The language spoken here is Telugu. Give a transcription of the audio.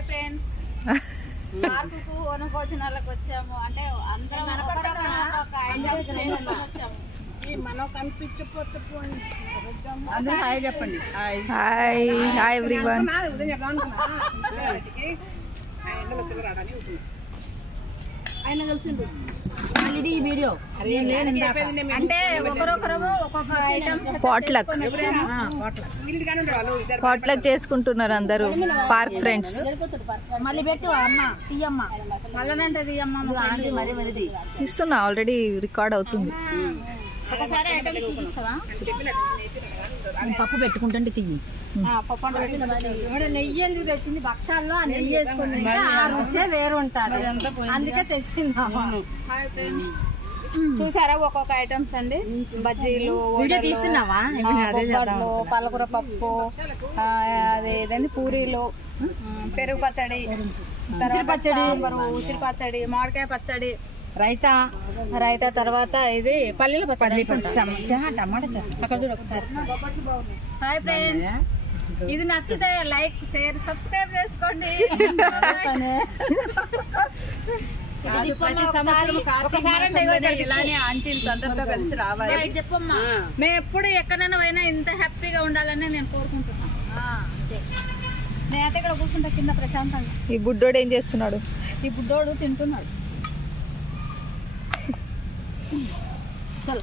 హాయ్ ఫ్రెండ్స్, పార్కుకు వనభోజనాలకు వచ్చాము. అంటే అందరం ఒక ఐటమ్స్ చేసుకొని వచ్చాము. మనం కనిపించకపోతే అందరూ హాయ్ చెప్పండి. Hi hi everyone. ఆయన కలిసిండు. ఇది ఈ వీడియో అంటే ఒకరొకరు ఒక్కొక్క ఐటమ్స్ పాట్లక్ చేసుకుంటున్నారు అందరూ పార్క్ ఫ్రెండ్స్. మళ్ళీ పెట్టు అమ్మ తీయమ్మ మళ్ళనంటే తీయమ్మ తీస్తున్నా, ఆల్రెడీ రికార్డ్ అవుతుంది. ఒకసారి ఐటమ్స్ చూపిస్తావా? పప్పు పెట్టుకుంటుంటే తియ్యి. పప్పు అంటే నెయ్యి ఎందుకు తెచ్చింది? భక్షాల్లో ఆ నెయ్యి వేసుకుని ఆ రుచే వేరు ఉంటుంది, అందుకే తెచ్చింది. చూసారా ఒక్కొక్క ఐటమ్స్ అండి. బజ్జీలు, తీస్తున్నావా? బొబ్బట్లు, పాలకూర పప్పు, అదేదండి పూరీలు, పెరుగు పచ్చడి, ఉసిరి పచ్చడి, మామిడికాయ పచ్చడి, రైతా, తర్వాత ఇది పల్లీల పచ్చడి, టమాటా అక్కడ చూడు ఒకసారి. హాయ్ ఫ్రెండ్స్, ఇది నచ్చితే లైక్ షేర్ సబ్స్క్రైబ్ చేసుకోండి. ఇలానే ఆంటీలు అందరితో కలిసి రావాలి. చెప్పమ్మా, మేము ఎప్పుడు ఎక్కడైనా పోయినా ఇంత హ్యాపీగా ఉండాలని నేను కోరుకుంటున్నాను. నేనైతే ఇక్కడ కూర్చుంటా కింద ప్రశాంతంగా. ఈ బుడ్డోడు ఏం చేస్తున్నాడు? ఈ బుడ్డోడు తింటున్నాడు. చలో